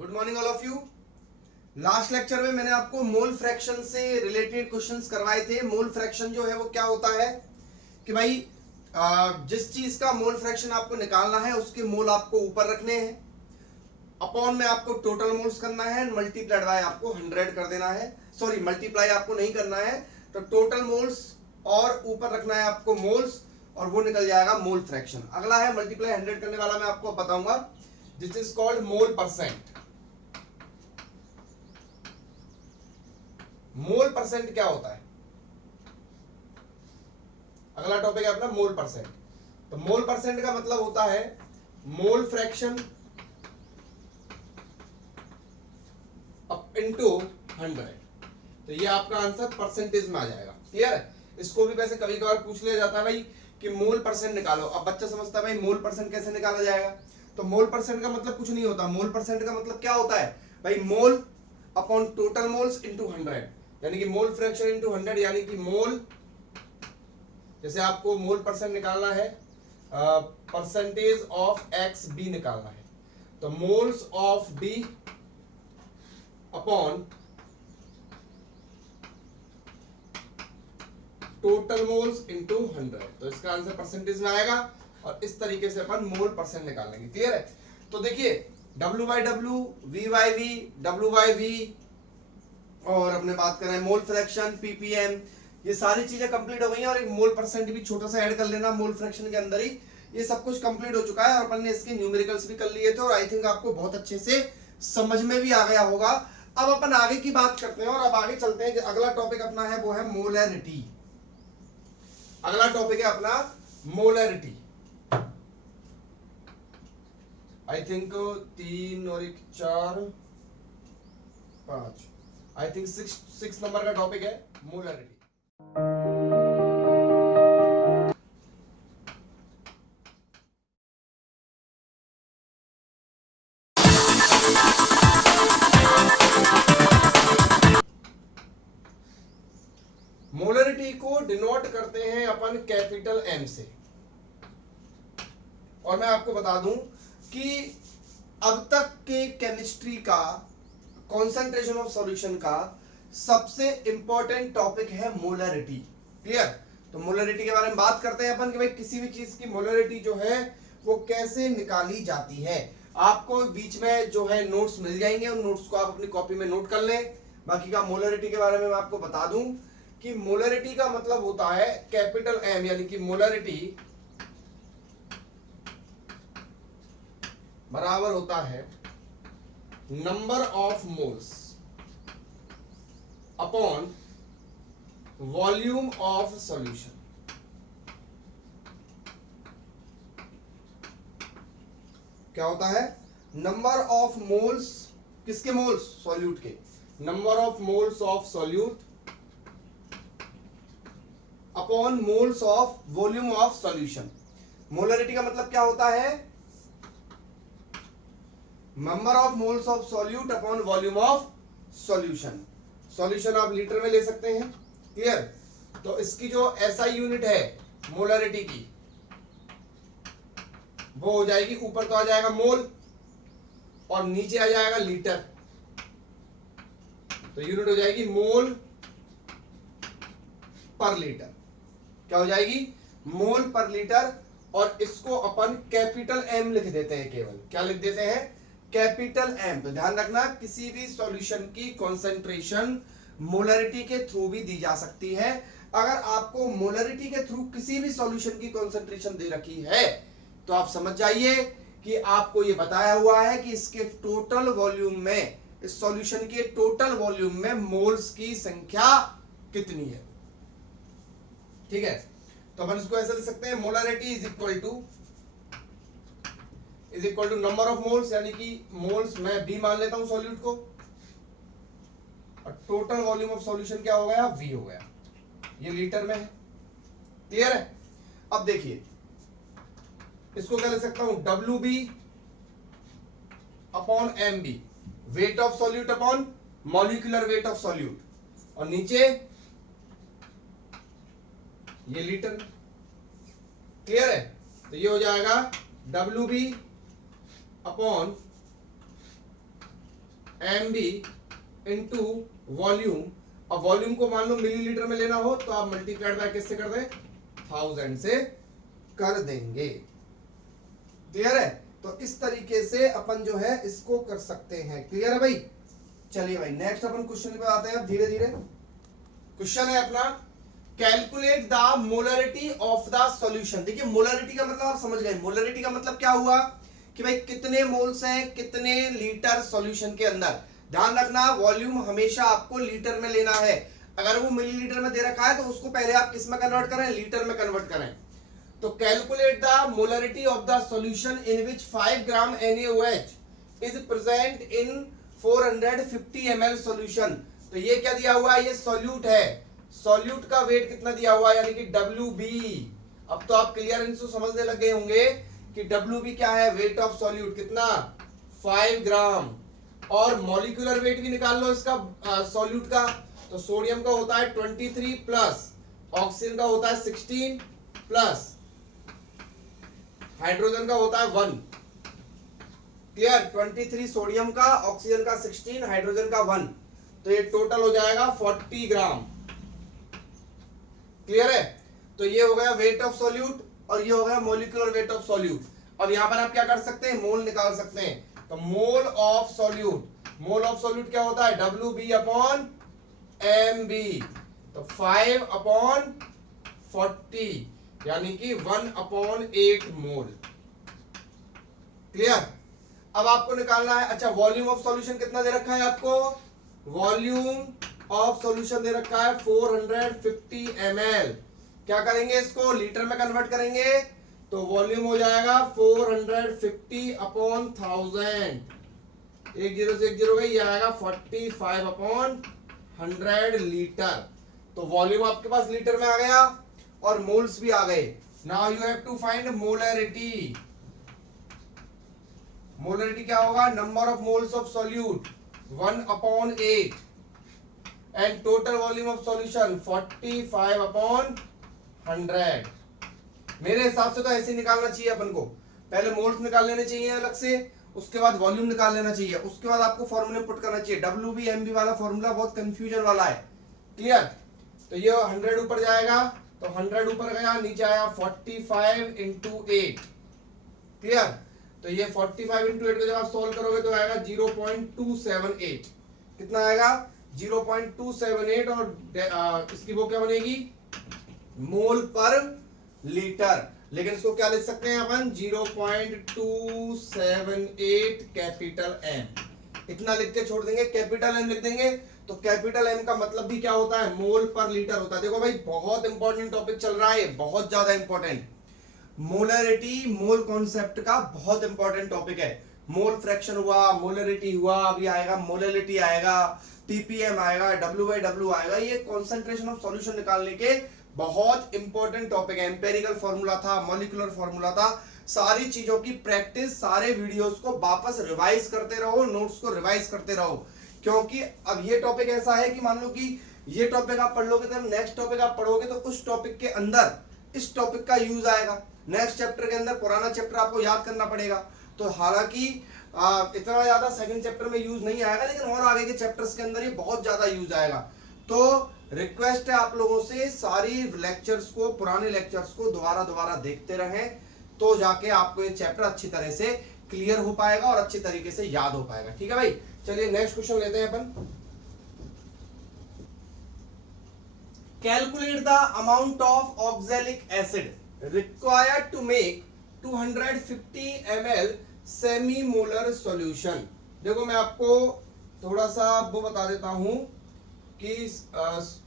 Good morning all of you. Last lecture में मैंने आपको मोल फ्रैक्शन से रिलेटेड क्वेश्चंस करवाए थे। मोल फ्रैक्शन जो है वो क्या होता है कि भाई जिस चीज का मोल फ्रैक्शन आपको निकालना है उसके मोल आपको ऊपर रखने हैं, अपॉन में आपको टोटल मोल्स करना है, मल्टीप्लाइड बाय आपको 100 कर देना है। सॉरी, मल्टीप्लाई आपको नहीं करना है, तो टोटल मोल्स और ऊपर रखना है आपको मोल्स, और वो निकल जाएगा मोल फ्रैक्शन। अगला है मल्टीप्लाई 100 करने वाला, मैं आपको बताऊंगा, this is called mole percent. Mole percent क्या होता है? अगला टॉपिक है अपना मोल परसेंट। तो मोल परसेंट का मतलब होता है मोल फ्रैक्शन इनटू 100। तो ये आपका आंसर परसेंटेज में आ जाएगा। क्लियर है? इसको भी वैसे कभी कभार पूछ लिया जाता है भाई कि मोल परसेंट निकालो। अब बच्चा समझता है भाई मोल परसेंट कैसे निकाला जाएगा। तो मोल परसेंट का मतलब कुछ नहीं होता। मोल परसेंट का मतलब क्या होता है भाई? Mole upon total moles into 100, यानी कि मोल फ्रैक्शन इनटू 100, यानी कि मोल, जैसे आपको मोल परसेंट निकालना है, परसेंटेज ऑफ एक्स बी निकालना है, तो moles of B upon total moles into 100, तो इसका आंसर परसेंटेज में आएगा। और इस तरीके से अपन मोल परसेंट निकाल लेंगे। क्लियर है? तो देखिए W by W, V by V, W by V, और अपने बात कर रहे हैं मोल फ्रैक्शन, PPM, ये सारी चीजें कंप्लीट हो गई हैं। और एक मोल परसेंट भी छोटा सा ऐड कर लेना मोल फ्रैक्शन के अंदर ही। ये सब कुछ कंप्लीट हो चुका है और अपन ने इसके न्यूमेरिकल्स भी कर लिए थे, और आई थिंक आपको बहुत अच्छे से समझ में भी आ गया होगा। अब अपन आगे की बात करते हैं और अब आगे चलते हैं। अगला टॉपिक अपना है वो है मोलैरिटी। अगला टॉपिक है अपना मोलैरिटी। आई थिंक 3 और 1 4 5, आई थिंक 6 नंबर का टॉपिक है मोलैरिटी। मोलैरिटी को डिनोट करते हैं अपन कैपिटल M से। और मैं आपको बता दूं कि अब तक के केमिस्ट्री का कॉन्सेंट्रेशन ऑफ सॉल्यूशन का सबसे इंपॉर्टेंट टॉपिक है मोलैरिटी। क्लियर? तो मोलैरिटी के बारे में बात करते हैं अपन कि भाई किसी भी चीज की मोलैरिटी जो है वो कैसे निकाली जाती है। आपको बीच में जो है नोट्स मिल जाएंगे, उन नोट्स को आप अपनी कॉपी में नोट कर लें। बाकी का मोलैरिटी के बारे में मैं आपको बता दूं कि मोलैरिटी का मतलब होता है कैपिटल M, यानी कि मोलैरिटी बराबर होता है number of moles upon volume of solution. क्या होता है? नंबर ऑफ मोल्स, किसके मोल्स? सॉल्यूट के। Number of moles of solute upon moles of volume of solution. Molarity का मतलब क्या होता है? Number of moles of solute upon volume of solution. Solution आप लीटर में ले सकते हैं। क्लियर? तो इसकी जो एसआई यूनिट है मोलैरिटी की, वो हो जाएगी, ऊपर तो आ जाएगा मोल और नीचे आ जाएगा लीटर। तो यूनिट हो जाएगी मोल पर लीटर। क्या हो जाएगी? मोल पर लीटर। और इसको अपन कैपिटल M लिख देते हैं। केवल क्या लिख देते हैं? Capital M। तो ध्यान रखना, किसी भी सॉल्यूशन की कॉन्सेंट्रेशन मोलैरिटी के थ्रू भी दी जा सकती है। अगर आपको मोलैरिटी के थ्रू किसी भी सॉल्यूशन की कॉन्सेंट्रेशन दे रखी है तो आप समझ जाइए कि आपको यह बताया हुआ है कि इसके टोटल वॉल्यूम में, इस सॉल्यूशन के टोटल वॉल्यूम में मोल्स की संख्या कितनी है। ठीक है? तो अपन इसको ऐसे लिख सकते हैं, molarity is equal to number of moles, यानी कि मोल्स मैं B मान लेता हूं सॉल्यूट को, और टोटल वॉल्यूम ऑफ सॉल्यूशन क्या हो गया? V हो गया। ये लीटर में है। क्लियर है? अब देखिए इसको क्या लिख सकता हूं? WB upon MB, weight of solute upon molecular weight of solute, और नीचे ये लीटर में। क्लियर है? तो ये हो जाएगा WB upon mb into volume. अब वॉल्यूम को मान लो मिलीलीटर में लेना हो तो आप मल्टीप्लाइड बाय किससे कर दें, 1000 से कर देंगे। क्लियर है? तो इस तरीके से अपन जो है इसको कर सकते हैं। क्लियर है भाई? चलिए भाई नेक्स्ट अपन क्वेश्चन पे आते हैं धीरे धीरे। क्वेश्चन है अपना calculate the molarity of the solution. देखिए मोलरिटी का मतलब आप समझ गए, मोलरिटी का मतलब क्या हुआ कि भाई कितने मोल्स हैं कितने लीटर सॉल्यूशन के अंदर। ध्यान रखना वॉल्यूम हमेशा आपको लीटर में लेना है। अगर वो मिलीलीटर में दे रखा है तो उसको पहले आप किस में कन्वर्ट करें, लीटर में कन्वर्ट करें। तो calculate the molarity of the solution in which 5 gram NaOH is present in 450 ml solution. तो ये क्या दिया हुआ है, ये सॉल्यूट है। सॉल्यूट का वेट कितना दिया हुआ है, यानी कि WB। अब तो आप क्लियर इनको समझने लग गए होंगे कि WB क्या है, वेट ऑफ सॉल्यूट कितना, 5 ग्राम। और मॉलिक्यूलर वेट भी निकाल लो इसका सॉल्यूट का। तो सोडियम का होता है 23 प्लस, ऑक्सीजन का होता है 16 प्लस, हाइड्रोजन का होता है 1। क्लियर? 23 सोडियम का, ऑक्सीजन का 16, हाइड्रोजन का 1। तो ये टोटल हो जाएगा 40 ग्राम। क्लियर है? तो ये हो गया वेट ऑफ सॉल्यूट और ये हो गया मॉलिक्यूलर वेट ऑफ सॉल्यूट। अब यहां पर आप क्या कर सकते हैं, मोल निकाल सकते हैं। तो mole of solute, mole of solute क्या होता है, WB अपॉन MB। तो 5 अपॉन 40 यानी कि 1/8 मोल। क्लियर? अब आपको निकालना है, अच्छा वॉल्यूम ऑफ सॉल्यूशन कितना दे रखा है आपको, वॉल्यूम ऑफ सॉल्यूशन दे रखा है 450 ml। क्या करेंगे, इसको लीटर में कन्वर्ट करेंगे तो वॉल्यूम हो जाएगा 450 अपॉन 1000। एक जीरो से एक जीरो गई, ये आएगा 45 अपॉन 100 लीटर। तो वॉल्यूम आपके पास लीटर में आ गया और मोल्स भी आ गए। Now you have to find molarity. Molarity क्या होगा, number of moles of solute 1/8 and total volume of solution 45 upon 100। मेरे हिसाब से तो ऐसे निकालना चाहिए अपन को, पहले मोल्स निकाल लेने चाहिए अलग से, उसके बाद वॉल्यूम निकाल लेना चाहिए, उसके बाद आपको फॉर्मूले पुट करना चाहिए। WB MB वाला फॉर्मूला बहुत कंफ्यूजन वाला है। क्लियर? तो ये 100 ऊपर जाएगा तो 100 ऊपर गया, नीचे आया 45 इंटू 8। क्लियर? तो ये 45 इंटू 8 को जब आप सोल्व करोगे तो आएगा 0.278। कितना आएगा, 0.278। और इसकी वो क्या बनेगी, मोल पर लीटर। लेकिन इसको क्या लिख सकते हैं अपन, 0.278 कैपिटल M। इतना लिख के छोड़ देंगे, कैपिटल M लिख देंगे। तो कैपिटल M का मतलब भी क्या होता है, मोल पर लीटर होता है। देखो भाई बहुत इंपॉर्टेंट टॉपिक चल रहा है, बहुत ज्यादा इंपॉर्टेंट। मोलरिटी, मोल कॉन्सेप्ट का बहुत इंपॉर्टेंट टॉपिक है। मोल फ्रैक्शन हुआ, मोलरिटी हुआ, अभी आएगा मोलरिटी आएगा, TPM आएगा, W/W आएगा। ये कॉन्सेंट्रेशन ऑफ सॉल्यूशन निकालने के बहुत इंपॉर्टेंट टॉपिक है। एम्पेरिकल फॉर्मूला था, मॉलिक्यूलर फॉर्मूला था, सारी चीजों की प्रैक्टिस, सारे वीडियोस को वापस रिवाइज करते रहो, नोट्स को रिवाइज करते रहो। क्योंकि अब ये टॉपिक ऐसा है कि मान लो कि ये टॉपिक आप पढ़ लोगे तो नेक्स्ट टॉपिक आप पढ़ोगे तो उस टॉपिक के अंदर इस टॉपिक का यूज आएगा। नेक्स्ट चैप्टर के अंदर पुराना चैप्टर आपको याद करना पड़ेगा। तो हालांकि इतना ज्यादा सेकंड चैप्टर में यूज नहीं आएगा, लेकिन और आगे के चैप्टर्स के अंदर ये बहुत ज्यादा यूज आएगा। तो रिक्वेस्ट है आप लोगों से, सारी लेक्चर्स को, पुराने लेक्चर्स को दोबारा दोबारा देखते रहें, तो जाके आपको ये चैप्टर अच्छी तरह से क्लियर हो पाएगा और अच्छी तरीके से याद हो पाएगा। ठीक है भाई? चलिए नेक्स्ट क्वेश्चन लेते हैं अपन। Calculate the amount of oxalic acid required to make 250 ml semi molar solution. देखो मैं आपको थोड़ा सा वो बता देता हूं कि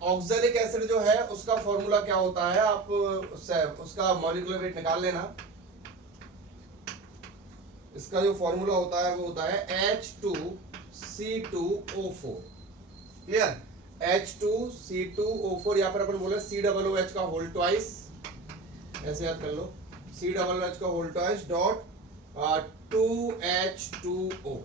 ऑक्सैलिक एसिड जो है उसका फॉर्मूला क्या होता है। आप उसका मॉलिक्यूलर वेट निकाल लेना। इसका जो फॉर्मूला होता है वो होता है H2C2O4। क्लियर? H2C2O4, यहाँ पर अपन बोले COOH का होल ट्वाइस, ऐसे याद कर लो, COOH का होल ट्वाइस डॉट 2H2O।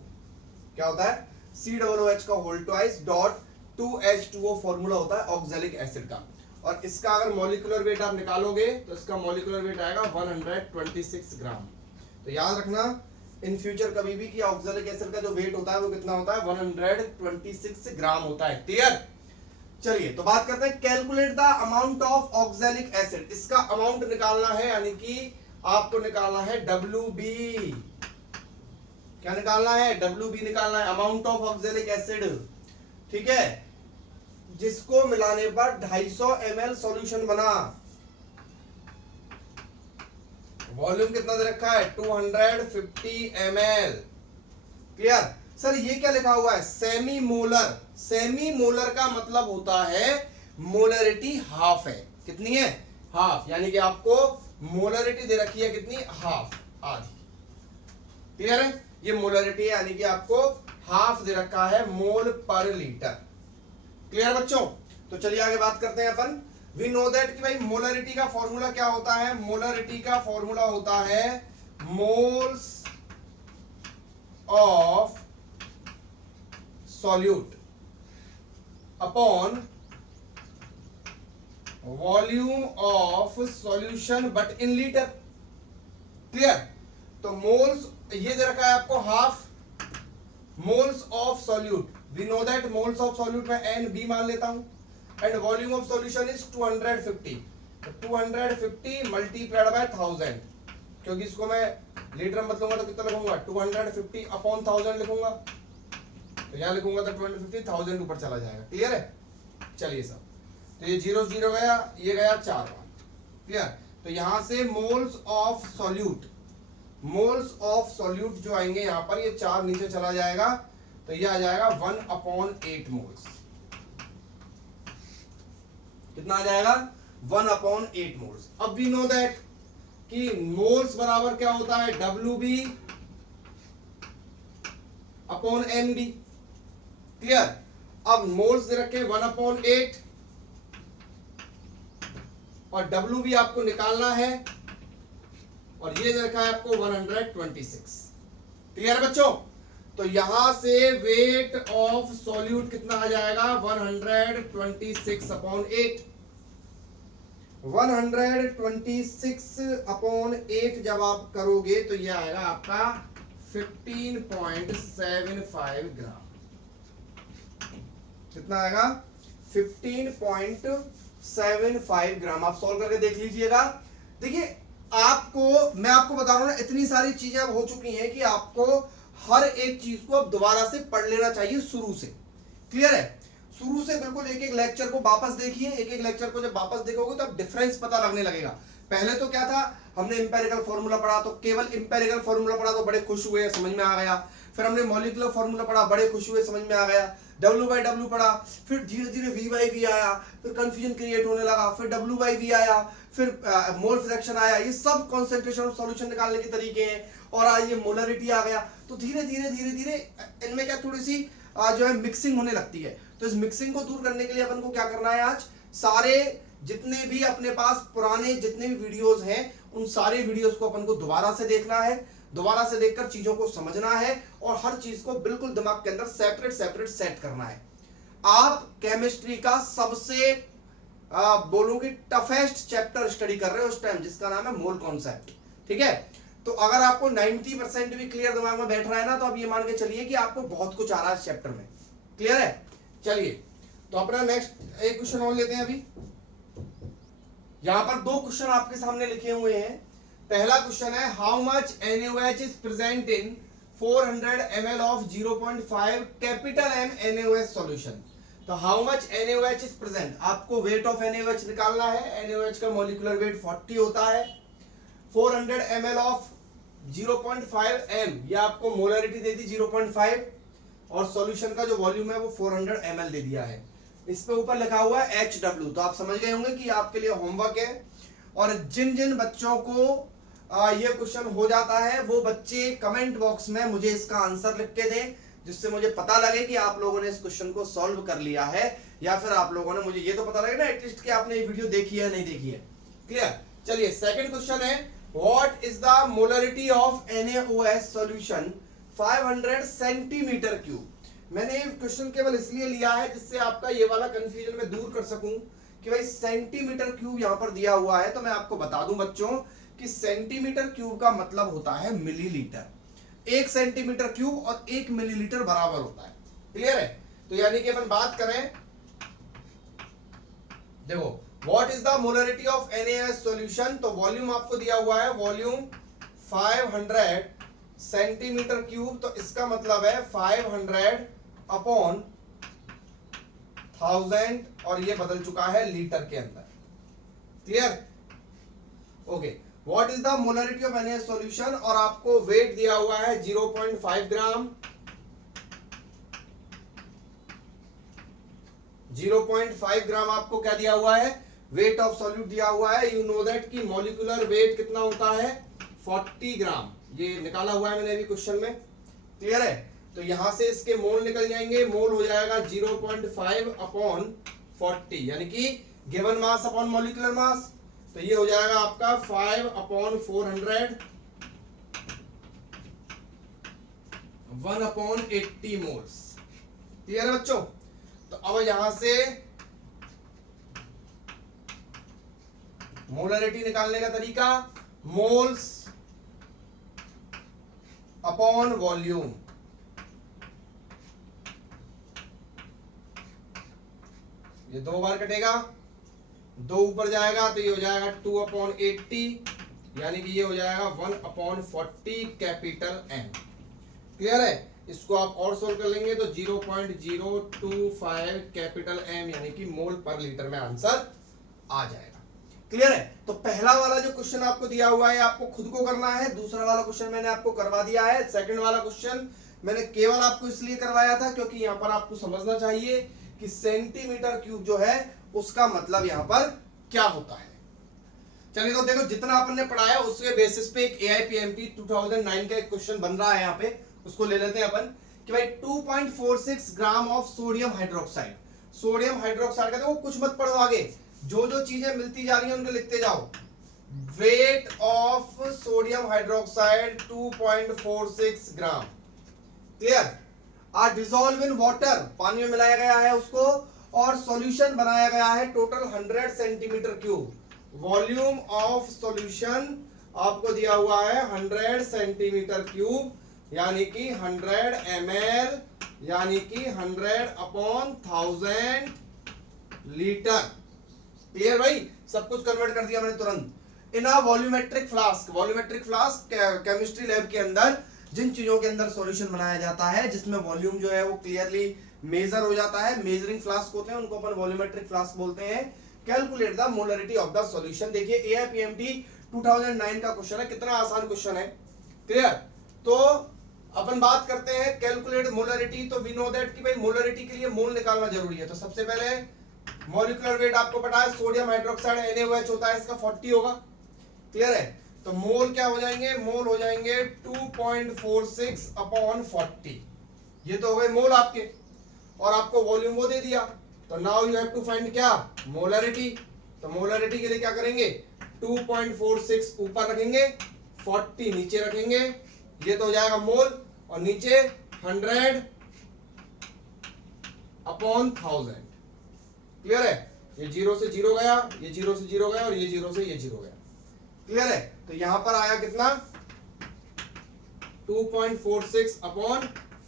क्या होता है, COOH का whole twice dot 2H2O formula होता है ऑक्सैलिक एसिड का। और इसका अगर मॉलिक्यूलर वेट आप निकालोगे तो इसका मॉलिक्यूलर वेट आएगा 126 ग्राम। तो याद रखना इन फ्यूचर कभी भी कि ऑक्सैलिक एसिड का जो वेट होता है वो कितना होता है 126 ग्राम होता है। क्लियर। चलिए तो बात करते हैं calculate the amount of oxalic acid. इसका अमाउंट निकालना है, यानी कि आपको निकालना है WB। क्या निकालना है? WB निकालना है, अमाउंट ऑफ ऑक्सैलिक एसिड। ठीक है, जिसको मिलाने पर 250 ml सॉल्यूशन बना। वॉल्यूम कितना दे रखा है? 250 ml। क्लियर। सर ये क्या लिखा हुआ है? Semi molar. सेमी मोलर का मतलब होता है मोलरिटी हाफ है। कितनी है? हाफ, यानी कि आपको मोलरिटी दे रखी है कितनी? हाफ, आधी। क्लियर है? ये मोलरिटी है, यानी कि आपको हाफ दे रखा है मोल पर लीटर। क्लियर बच्चों? तो चलिए आगे बात करते हैं अपन। वी नो दैट कि भाई मोलरिटी का फॉर्मूला क्या होता है? मोलरिटी का फॉर्मूला होता है moles of solute upon volume of solution but in litre. Clear. तो मोल्स ये दे रखा है आपको half moles of solute. We know that moles of solute में NB मान लेता हूं, and volume of solution is 250। तो 250 मल्टीप्लाइड बाय 1000, क्योंकि इसको मैं लीटर में बदलूंगा तो कितना लिखूंगा? 250 अपॉन 1000 लिखूंगा। तो यहां लिखूंगा तो 250 1000 ऊपर चला जाएगा। क्लियर है? चलिए सब, तो ये 0 0 गया, ये गया 4 बार। क्लियर। तो यहां से moles of solute, moles of solute जो आएंगे यहां पर, ये 4 नीचे चला जाएगा, तो ये आ जाएगा 1/8 मोल्स। कितना आ जाएगा? 1/8 मोल्स। अब वी नो दैट कि मोल्स बराबर क्या होता है? WB upon NB। क्लियर। अब मोल्स दे रखे 1/8 और WB आपको निकालना है, और ये दे रखा है आपको 126। क्लियर बच्चों? तो यहां से वेट ऑफ सॉल्यूट कितना आ जाएगा? 126/8। 126/8 जब आप करोगे तो ये आएगा आपका 15.75 ग्राम। कितना आएगा? 15.75 ग्राम। आप सॉल्व करके देख लीजिएगा। देखिए मैं आपको बता रहा हूं ना, इतनी सारी चीजें अब हो चुकी हैं कि आपको हर एक चीज को अब दोबारा से पढ़ लेना चाहिए शुरू से। क्लियर है? शुरू से बिल्कुल एक एक लेक्चर को वापस देखिए। एक एक लेक्चर को जब वापस देखोगे तो अब डिफरेंस पता लगने लगेगा। पहले तो क्या था, हमने इंपेरिकल फॉर्मूला पढ़ा तो केवल इंपेरिकल फॉर्मूला पढ़ा तो बड़े खुश हुए, समझ में आ गया। फिर हमने मॉलिक्यूलर फॉर्मूला पढ़ा, बड़े खुश हुए, समझ में आ गया। W/W पढ़ा, फिर धीरे धीरे V/V आया, फिर कंफ्यूजन क्रिएट होने लगा, फिर W/V आया, फिर मोल फ्रैक्शन आया। ये सब कंसंट्रेशन ऑफ सॉल्यूशन निकालने के तरीके हैं। और आज ये मोलरिटी आ गया। तो धीरे धीरे धीरे धीरे इनमें क्या थोड़ी सी जो है मिक्सिंग होने लगती है। तो इस मिक्सिंग को दूर करने के लिए अपन को क्या करना है? आज सारे जितने भी अपने पास पुराने जितने भी वीडियोस हैं, उन सारे वीडियोस को अपन को दोबारा से देखना है। दोबारा से देखकर चीजों को समझना है और हर चीज को बिल्कुल दिमाग के अंदर सेपरेट सेपरेट सेट करना है। आप केमिस्ट्री का सबसे बोलूंगी टफेस्ट चैप्टर स्टडी कर रहे हो उस टाइम, जिसका नाम है मोल कॉन्सेप्ट। ठीक है? तो अगर आपको 90% भी क्लियर दिमाग में बैठ रहा है ना, तो आप ये मान के चलिए कि आपको बहुत कुछ आ रहा है इस चैप्टर में। क्लियर है? चलिए तो अपना नेक्स्ट एक क्वेश्चन और लेते हैं। अभी यहां पर 2 क्वेश्चन आपके सामने लिखे हुए हैं। पहला क्वेश्चन है, how much NaOH is present in 400 ml of 0.5 capital M NaOH solution. तो how much NaOH is present, आपको वेट ऑफ NaOH निकालना है। NaOH का मॉलिक्यूलर वेट 40 होता है। 400 ml ऑफ 0.5 M, ये आपको मोलरिटी दे दी 0.5, और सॉल्यूशन का जो वॉल्यूम है वो 400 ml दे दिया है। इस पे ऊपर लिखा हुआ है HW। तो आप समझ गए होंगे कि आपके लिए होमवर्क है। और जिन जिन बच्चों को ये क्वेश्चन हो जाता है, वो बच्चे कमेंट बॉक्स में मुझे इसका आंसर लिख के दें, जिससे मुझे पता लगे कि आप लोगों ने इस क्वेश्चन को सॉल्व कर लिया है, या फिर आप लोगों ने, मुझे ये तो पता लगे ना एटलीस्ट कि आपने ये वीडियो देखी है नहीं देखी है। क्लियर? चलिए सेकंड क्वेश्चन है, what is the molarity of NaOH solution 500 centimetre cube. मैंने ये क्वेश्चन केवल इसलिए लिया है जिससे आपका ये वाला कंफ्यूजन मैं दूर कर सकूं कि भाई सेंटीमीटर क्यूब यहां पर दिया हुआ है। तो मैं आपको बता दूं बच्चों कि सेंटीमीटर क्यूब का मतलब होता है मिलीलीटर। 1 सेंटीमीटर क्यूब और 1 मिलीलीटर बराबर होता है। क्लियर है? तो यानी कि अपन बात करें, देखो what is the molarity of NaOH solution, तो वॉल्यूम आपको दिया हुआ है, वॉल्यूम 500 सेंटीमीटर क्यूब, तो इसका मतलब है 500 अपॉन 1000 और ये बदल चुका है लीटर के अंदर। Clear? Okay, what is the molarity of NaOH solution, और आपको वेट दिया हुआ है 0.5 ग्राम, 0.5 ग्राम आपको क्या दिया हुआ है, वेट ऑफ सॉल्यूट दिया हुआ है। यू नो दैट कि मॉलिक्यूलर वेट कितना होता है, 40 ग्राम, ये निकाला हुआ है मैंने अभी क्वेश्चन में। क्लियर है? तो यहां से इसके मोल निकल जाएंगे, मोल हो जाएगा 0.5 अपॉन 40, यानी कि given mass upon molecular mass, तो ये हो जाएगा आपका 5 अपॉन 400 1 अपॉन 80 मोल्स। क्लियर है बच्चों? तो अब यहां से मोलरिटी निकालने का तरीका, मोल्स अपॉन वॉल्यूम, ये 2 बार कटेगा, 2 ऊपर जाएगा तो ये हो जाएगा 2 अपॉन 80, यानी कि ये हो जाएगा 1 अपॉन 40 कैपिटल M। क्लियर है? इसको आप और सोल्व कर लेंगे तो 0.025 कैपिटल M यानी कि मोल पर लीटर में आंसर आ जाएगा। क्लियर है? तो पहला वाला जो क्वेश्चन आपको दिया हुआ है आपको खुद को करना है, दूसरा वाला क्वेश्चन मैंने आपको करवा दिया है। सेकंड वाला क्वेश्चन मैंने केवल आपको इसलिए करवाया था क्योंकि यहाँ पर आपको समझना चाहिए कि सेंटीमीटर क्यूब जो है उसका मतलब यहाँ पर क्या होता है। चलिए तो देखो, जितना अपन ने पढ़ाया उसके बेसिस पे एक AIPMT 2009 का एक क्वेश्चन बन रहा है यहाँ पे, उसको ले लेते हैं अपन कि भाई 2.46 gram of sodium hydroxide, sodium hydroxide का देखो कुछ मत पढ़ो, आगे जो जो चीजें मिलती जा रही हैं उनको लिखते जाओ। Weight of sodium hydroxide 2.46 gram. Clear? Are dissolve in water, पानी में मिलाया गया है उसको, और सॉल्यूशन बनाया गया है total 100 centimetre cube. Volume of solution आपको दिया हुआ है 100 सेंटीमीटर क्यूब, यानी कि 100 ml, यानी कि 100 अपॉन 1000 लीटर। क्लियर भाई? सब कुछ कन्वर्ट कर दिया मैंने तुरंत। In a volumetric flask, volumetric flask chemistry lab के अंदर जिन चीजों के अंदर सॉल्यूशन बनाया जाता है जिसमें वॉल्यूम जो है वो क्लियरली मेजर हो जाता है, मेजरिंग फ्लास्क होते हैं, उनको अपन वॉल्यूमेट्रिक फ्लास्क बोलते हैं। Calculate the molarity of the solution. देखिए AIPMT 2009 का क्वेश्चन है, कितना आसान क्वेश्चन है। क्लियर? तो अपन बात करते हैं कैलकुलेट मोलरिटी, तो वी नो दैट कि भाई मोलरिटी के लिए मोल निकालना जरूरी है। तो सबसे पहले मॉलिक्यूलर वेट आपको पता है, सोडियम हाइड्रोक्साइड NaOH होता है, इसका 40 होगा। क्लियर है? तो मोल क्या हो जाएंगे, मोल हो जाएंगे 2.46 अपॉन 40, ये तो हो गए मोल आपके, और आपको वॉल्यूम वो दे दिया। तो now you have to find क्या, मोलरिटी। तो मोलरिटी के लिए क्या करेंगे, 2.46 ऊपर रखेंगे, 40 नीचे रखेंगे, ये तो हो जाएगा मोल, और नीचे 100 अपॉन 1000। क्लियर है? ये 0 से 0 गया, ये 0 से 0 गया, और ये 0 से ये 0 गया। क्लियर है? तो यहां पर आया कितना, 2.46 अपॉन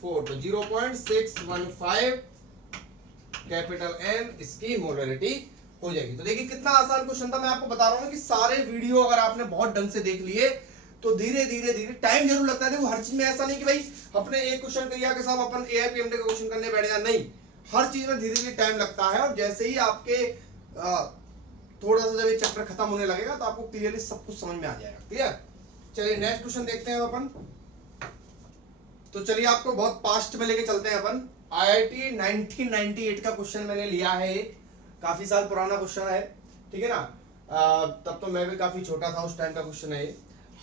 4, तो 0.615 कैपिटल M इसकी मोलरिटी हो जाएगी। तो देखिए कितना आसान क्वेश्चन था। मैं आपको बता रहा हूं कि सारे वीडियो अगर आपने बहुत ढंग से देख लिए तो धीरे धीरे धीरे टाइम जरूर लगता है। देखो हर चीज में ऐसा नहीं कि भाई अपने एक क्वेश्चन किया के साथ अपन AIPMT का क्वेश्चन करने बैठ जाए, नहीं, हर चीज में धीरे धीरे टाइम लगता है, और जैसे ही आपके थोड़ा सा जब ये चैप्टर खत्म होने लगेगा तो आपको क्लियरली सब कुछ समझ में आ जाएगा। क्लियर? चलिए नेक्स्ट क्वेश्चन देखते हैं अपन। तो चलिए आपको बहुत पास्ट में लेके चलते हैं अपन। IIT 1998 का क्वेश्चन मैंने लिया है, काफी साल पुराना क्वेश्चन है, ठीक है ना। तब तो मैं भी काफी छोटा था, उस टाइम का क्वेश्चन है।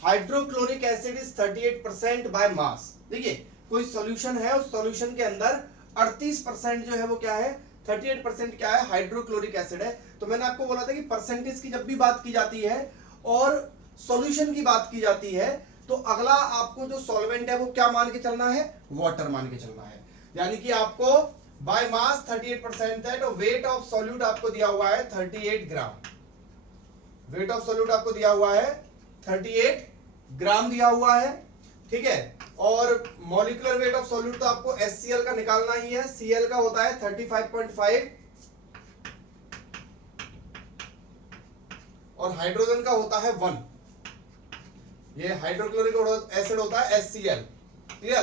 Hydrochloric acid is 38% by mass. देखिए कोई सॉल्यूशन है, उस सॉल्यूशन के अंदर 38% जो है वो क्या है, 38% क्या है, हाइड्रोक्लोरिक एसिड है। तो मैंने आपको बोला था कि परसेंटेज की जब भी बात की जाती है और सॉल्यूशन की बात की जाती है तो अगला आपको जो सॉल्वेंट है वो क्या मान के चलना है, वाटर मान के चलना है। यानी कि आपको बाय मास 38% है, तो वेट ऑफ सॉल्यूट आपको दिया हुआ है 38 ग्राम। वेट ऑफ सॉल्यूट आपको दिया हुआ है 38 ग्राम दिया हुआ है। ठीक है। और मॉलिक्यूलर वेट ऑफ सॉल्यूट तो आपको HCl का निकालना ही है। Cl का होता है 35.5 और हाइड्रोजन का होता है 1। ये हाइड्रोक्लोरिक एसिड होता है HCl। क्लियर।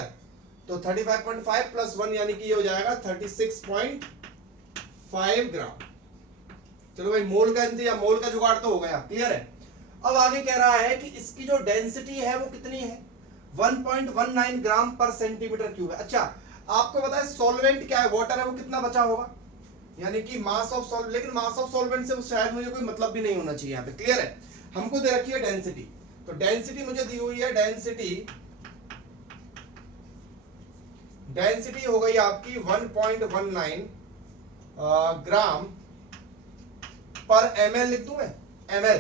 तो 35.5 प्लस 1 यानी कि ये हो जाएगा 36.5 ग्राम। चलो भाई, मोल का इंतजाम, मोल का जुगाड़ तो हो गया। क्लियर है। अब आगे कह रहा है कि इसकी जो डेंसिटी है वो कितनी है, 1.19 ग्राम पर सेंटीमीटर क्यूब है। अच्छा, आपको पता है सॉल्वेंट क्या है, वाटर है, वो कितना बचा होगा, यानी कि मास ऑफ सॉल्वेंट। लेकिन मास ऑफ सॉल्वेंट से शायद मुझे कोई मतलब भी नहीं होना चाहिए यहाँ पे। क्लियर है। हमको दे रखी है डेंसिटी, तो डेंसिटी मुझे दी हुई है, डेंसिटी हो गई आपकी 1.19 ग्राम पर ml। लिख दूं मैं ml,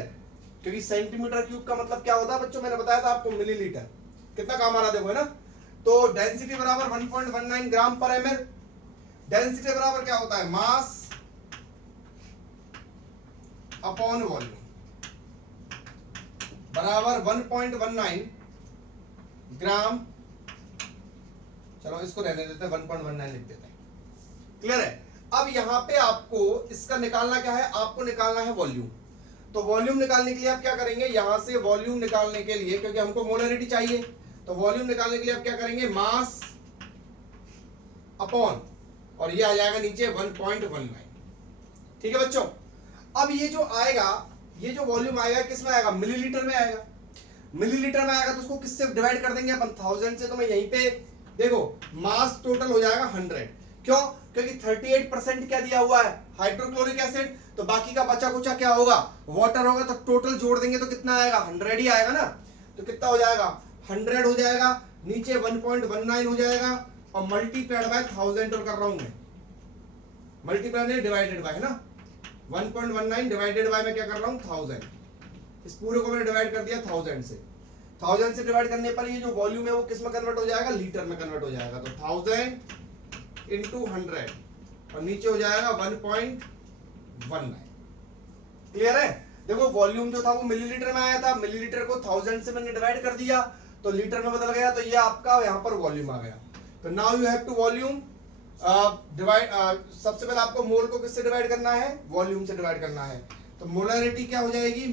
क्योंकि सेंटीमीटर क्यूब का मतलब क्या होता है बच्चों, मैंने बताया था आपको, मिलीलीटर। कितना काम आ रहा देखो, है ना। तो डेंसिटी बराबर 1.19 ग्राम पर ml। डेंसिटी बराबर क्या होता है, मास अपॉन वॉल्यूम बराबर 1.19 ग्राम। चलो इसको रहने देते हैं, 1.19 लिख देते हैं। क्लियर है। अब यहां पे आपको इसका निकालना क्या है, आपको निकालना है वॉल्यूम। तो वॉल्यूम निकालने के लिए आप क्या करेंगे, यहां से वॉल्यूम निकालने के लिए, क्योंकि हमको मोलरिटी चाहिए, तो वॉल्यूम निकालने के लिए आप क्या करेंगे, मास अपॉन, और ये आ जाएगा नीचे 1.19। ठीक है बच्चों। अब ये जो आएगा, ये जो वॉल्यूम आएगा किस में आएगा, मिलीलीटर में आएगा। मिलीलीटर में आएगा तो उसको किससे डिवाइड कर देंगे अपन, 1000 से। तो मैं यहीं पे देखो, मास टोटल हो जाएगा 100। क्यों, क्योंकि 38% क्या दिया हुआ है, हाइड्रोक्लोरिक एसिड। तो बाकी का बचा कुचा क्या होगा, वाटर होगा। तो टोटल जोड़ देंगे तो कितना आएगा, 100 ही आएगा ना। तो कितना हो जाएगा, 100 हो जाएगा, नीचे 1.19 हो जाएगा, और मल्टीप्लाइड बाय 1000 और कर रहा हूं मैं, मल्टीप्लाई नहीं डिवाइडेड बाय, है ना। 1.19 डिवाइडेड बाय मैं क्या कर रहा हूं, 1000। इस पूरे को मैंने डिवाइड कर दिया 1000 से। 1000 से डिवाइड करने पर ये जो वॉल्यूम है वो किस में कन्वर्ट हो जाएगा, लीटर में कन्वर्ट हो जाएगा। तो 1000 इंटू 100 और नीचे हो जाएगा 1.19। क्लियर है। देखो वॉल्यूम जो था वो मिलीलीटर में आया था, मिलीलीटर को 1000 से मैंने डिवाइड कर दिया तो लीटर में बदल गया, तो ये आपका यहाँ पर वॉल्यूम आ गया। तो now you have to volume divide. सबसे पहले आपको मोल को किससे डिवाइड करना है, वॉल्यूम से डिवाइड करना है। तो मोलरिटी क्या हो जाएगी,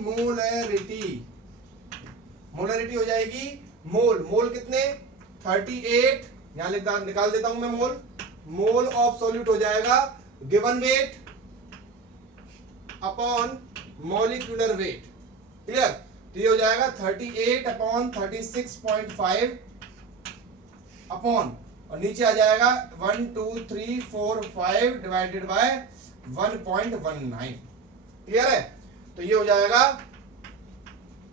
मोलरिटी हो जाएगी, मोल कितने, 38। यहां निकाल देता हूं मैं मोल ऑफ सॉल्यूट हो जाएगा given weight upon molecular weight. Clear. तो ये हो जाएगा 38 अपॉन 36.5 अपॉन, और नीचे आ जाएगा 1 2 3 4 5 डिवाइडेड बाय 1.19। क्लियर है। तो ये हो जाएगा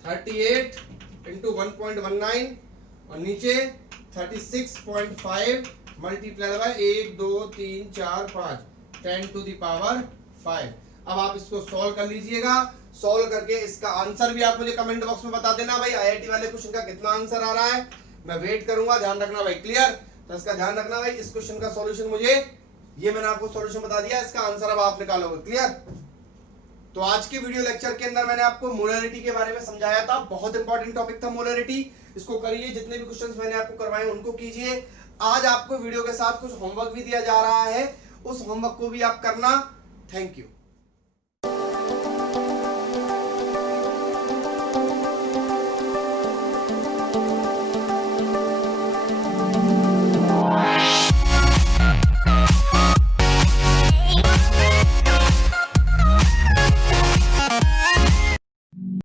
38 इंटू 1.19 और नीचे 36.5 multiply by 1 2 3 4 5 10 to the power 5। अब आप इसको सॉल्व कर लीजिएगा। सॉल्व करके इसका आंसर भी आप मुझे कमेंट बॉक्स में बता देना भाई, आईआईटी वाले क्वेश्चन का कितना आंसर आ रहा है, मैं वेट करूंगा। ध्यान रखना भाई। क्लियर। तो इसका ध्यान रखना भाई, इस क्वेश्चन का सॉल्यूशन मुझे, ये मैंने आपको सॉल्यूशन बता दिया, इसका आंसर अब आप निकालोगे। क्लियर। तो आज के वीडियो लेक्चर के अंदर मैंने आपको मोलरिटी के बारे में समझाया था, बहुत इंपॉर्टेंट टॉपिक था मोलरिटी। इसको करिए, जितने भी क्वेश्चंस मैंने आपको करवाए उनको कीजिए। आज आपको वीडियो के साथ कुछ होमवर्क भी दिया जा रहा है, उस होमवर्क को भी आप करना। Thank you.